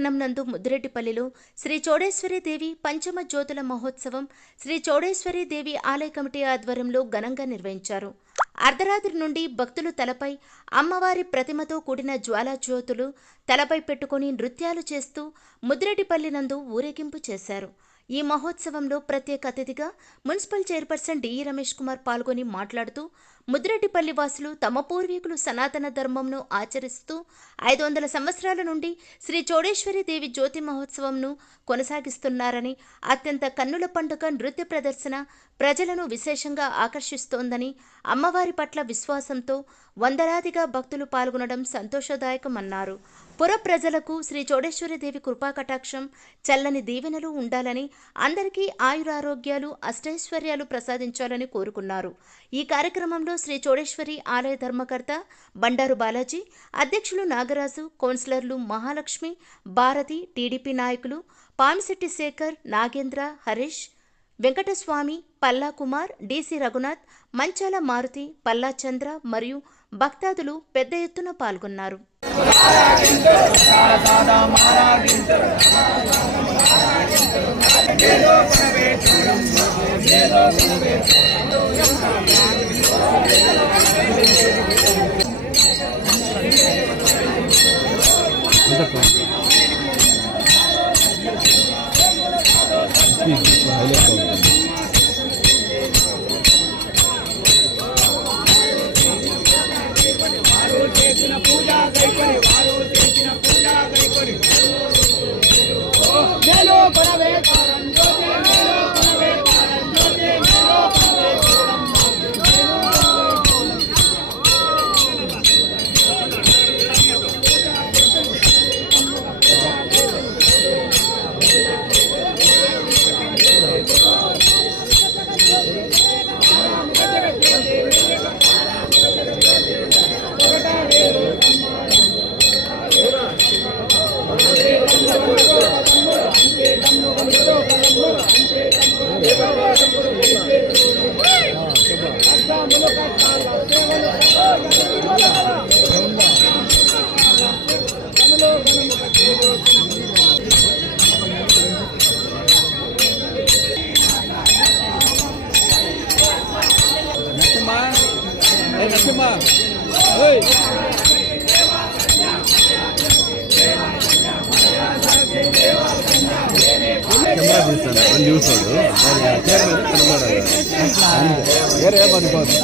పట్టణం నందు ముద్దిరెడ్డిపల్లిలో శ్రీ చౌడేశ్వరి దేవి పంచమ జ్యోతుల మహోత్సవం శ్రీ చౌడేశ్వరి దేవి ఆలయ కమిటీ ఆధ్వర్యంలో ఘనంగా నిర్వహించారు. అర్ధరాత్రి నుండి భక్తులు తలపై అమ్మవారి ప్రతిమతో కూడిన జ్వాలాజ్యోతులు తలపై పెట్టుకుని నృత్యాలు చేస్తూ ముద్దిరెడ్డిపల్లి నందు ఊరేగింపు చేశారు. ఈ మహోత్సవంలో ప్రత్యేక అతిథిగా municipal chairperson DE Ramesh Kumar పాల్గొని మాట్లాడుతూ ముద్దిరెడ్డిపల్లి వాసులు తమ పూర్వీకులు సనాతన ధర్మంను ఆచరిస్తూ 500 సంవత్సరాల నుండి శ్రీ చౌడేశ్వరి దేవి జ్యోతి మహోత్సవంను కొనసాగిస్తున్నారని, అత్యంత కన్నుల పండుగ నృత్య ప్రదర్శన ప్రజలను విశేషంగా ఆకర్షిస్తోందని, అమ్మవారి పట్ల విశ్వాసంతో వందలాదిగా భక్తులు పాల్గొనడం సంతోషదాయకమన్నారు. పుర ప్రజలకు శ్రీ చౌడేశ్వరి దేవి కృపాకటాక్షం చల్లని దీవెనలు ఉండాలని, అందరికీ ఆయురారోగ్యాలు అష్టైశ్వర్యాలు ప్రసాదించాలని కోరుకున్నారు. ఈ కార్యక్రమంలో శ్రీ చౌడేశ్వరి ఆలయ ధర్మకర్త బండారు బాలాజీ, అధ్యక్షులు నాగరాజు, కౌన్సిలర్లు మహాలక్ష్మి, భారతి, టీడీపీ నాయకులు పామిశెట్టి శేఖర్, నాగేంద్ర, హరీష్, వెంకటస్వామి, పల్లా కుమార్, డీసీ రఘునాథ్, మంచాల మారుతి, పల్లా చంద్ర మరియు భక్తాదులు పెద్ద ఎత్తున పాల్గొన్నారు. కెమెరా తీస్తాను చూసాడు వేరే ఏమనుకోదు.